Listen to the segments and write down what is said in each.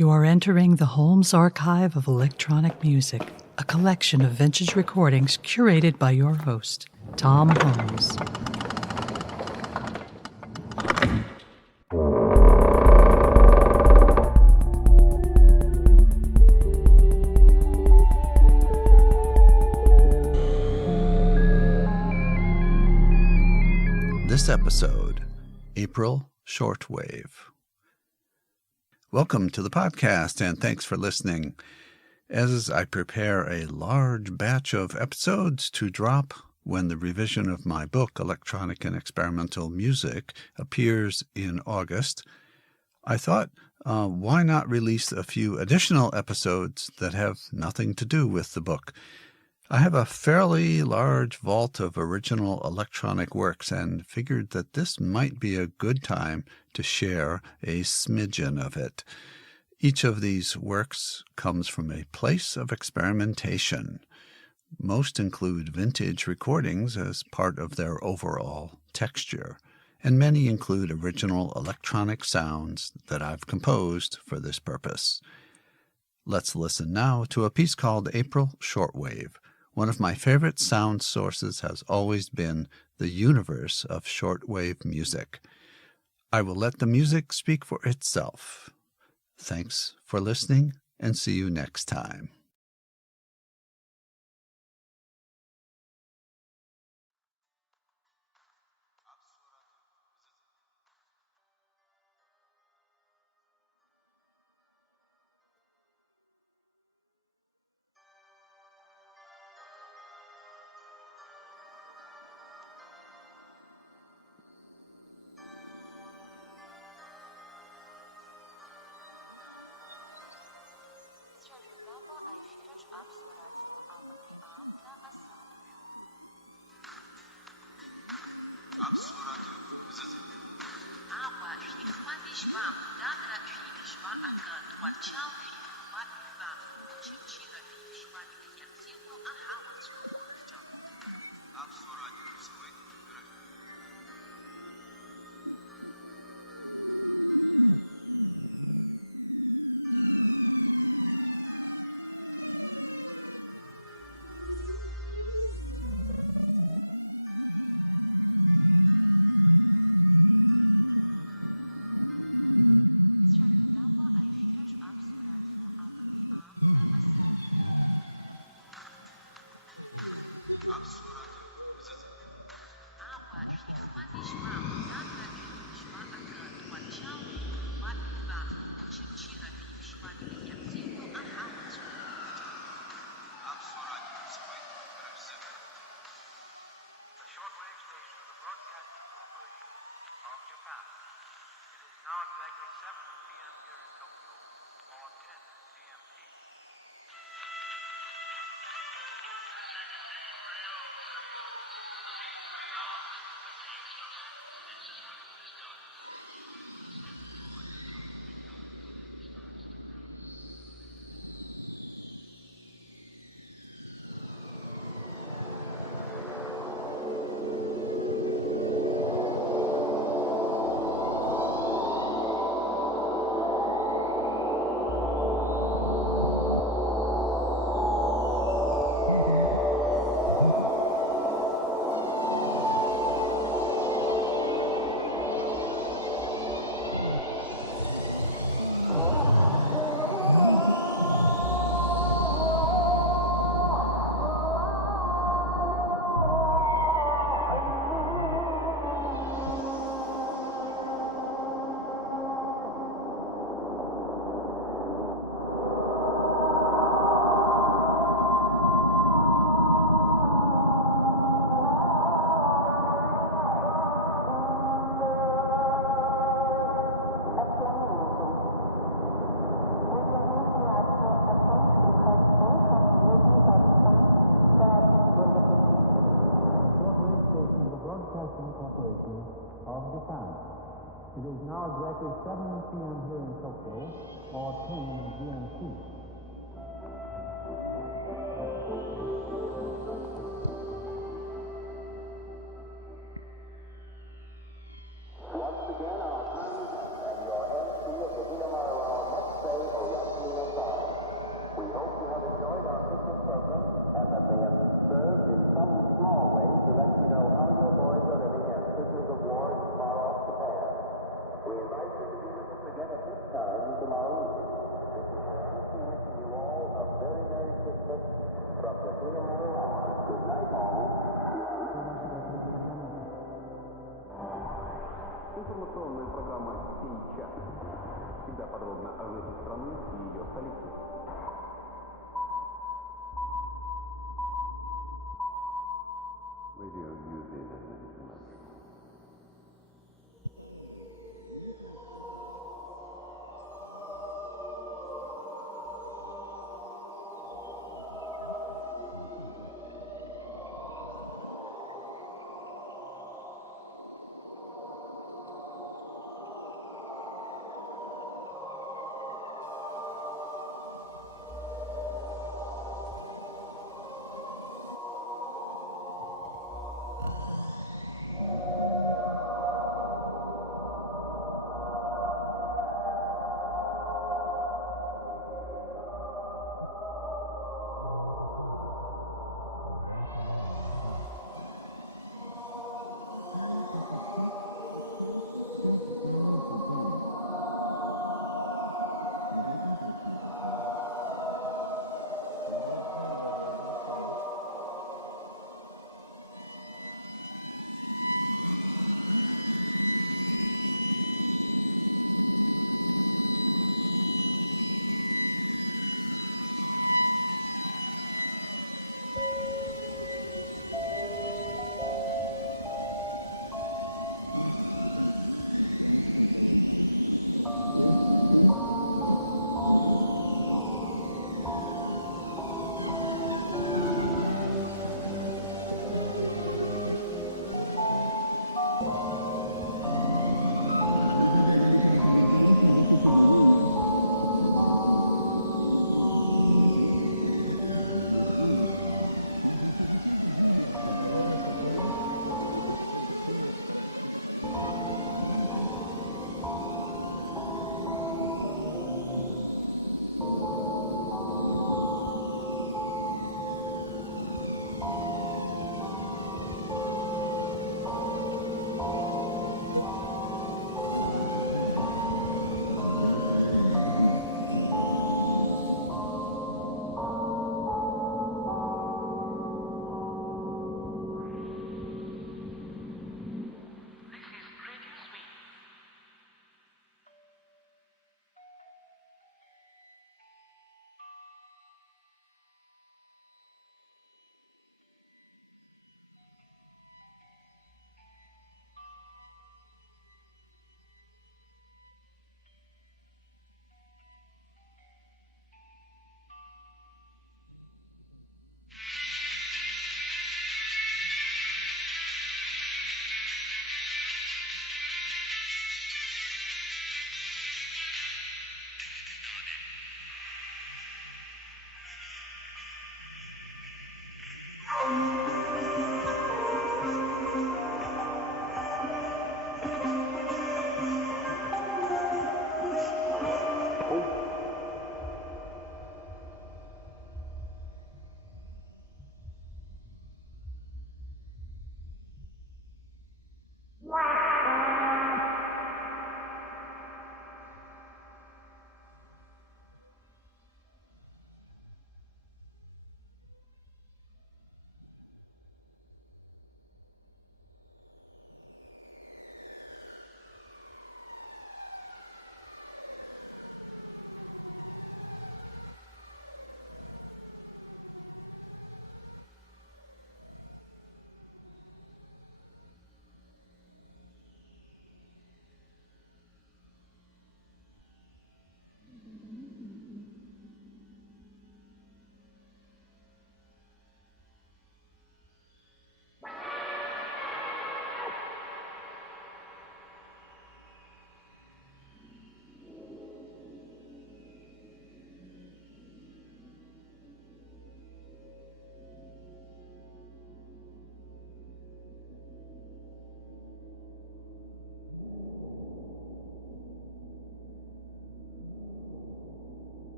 You are entering the Holmes Archive of Electronic Music, a collection of vintage recordings curated by your host, Tom Holmes. This episode, April Shortwave. Welcome to the podcast, and thanks for listening. As I prepare a large batch of episodes to drop when the revision of my book, Electronic and Experimental Music, appears in August, I thought, why not release a few additional episodes that have nothing to do with the book? I have a fairly large vault of original electronic works and figured that this might be a good time to share a smidgen of it. Each of these works comes from a place of experimentation. Most include vintage recordings as part of their overall texture, and many include original electronic sounds that I've composed for this purpose. Let's listen now to a piece called April Shortwave. One of my favorite sound sources has always been the universe of shortwave music. I will let the music speak for itself. Thanks for listening, and see you next time.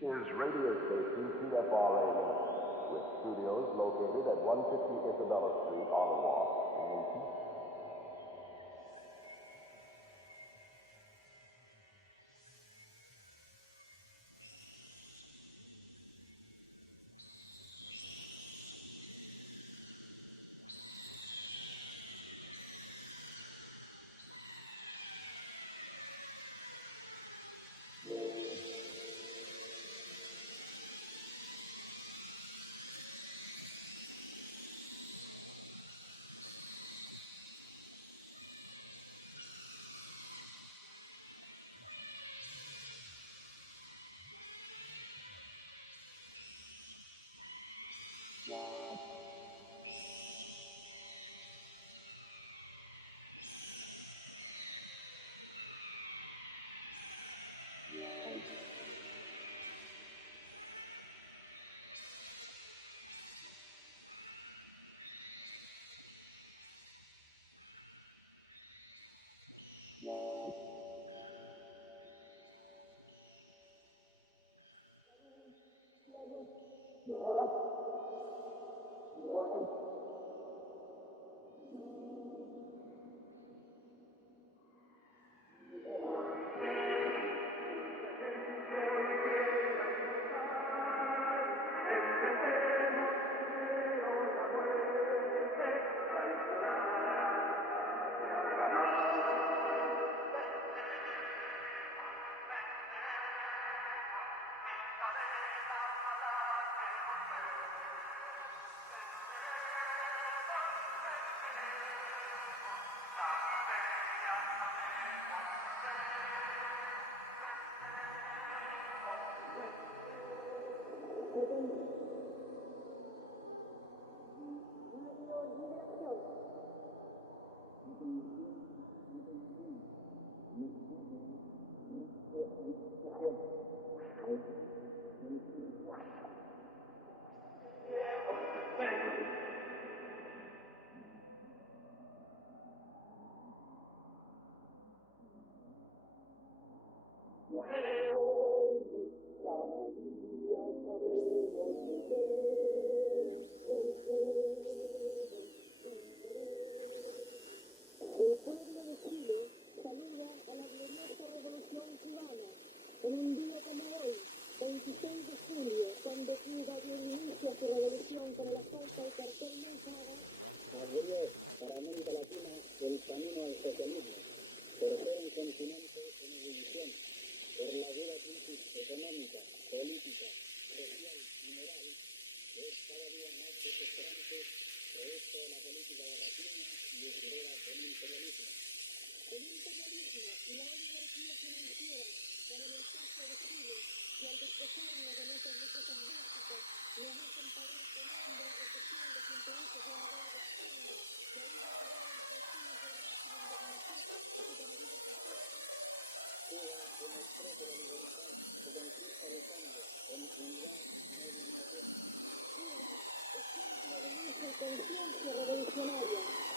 is radio station TFRA, with studios located at 150 Isabella Street, Ottawa, NEP.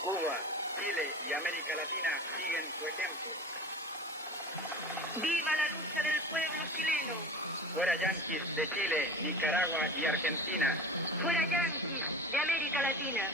Cuba, Chile y América Latina siguen su ejemplo. ¡Viva la lucha del pueblo chileno! Fuera yanquis de Chile, Nicaragua y Argentina. ¡Fuera yanquis de América Latina!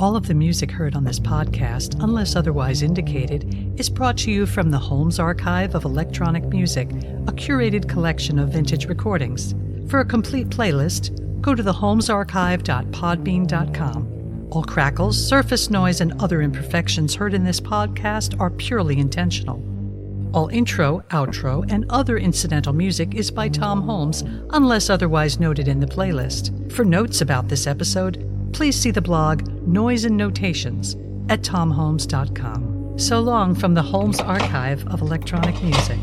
All of the music heard on this podcast, unless otherwise indicated, is brought to you from the Holmes Archive of Electronic Music, a curated collection of vintage recordings. For a complete playlist, go to theholmesarchive.podbean.com. All crackles, surface noise, and other imperfections heard in this podcast are purely intentional. All intro, outro, and other incidental music is by Tom Holmes, unless otherwise noted in the playlist. For notes about this episode, please see the blog Noise and Notations at tomholmes.com. So long from the Holmes Archive of Electronic Music.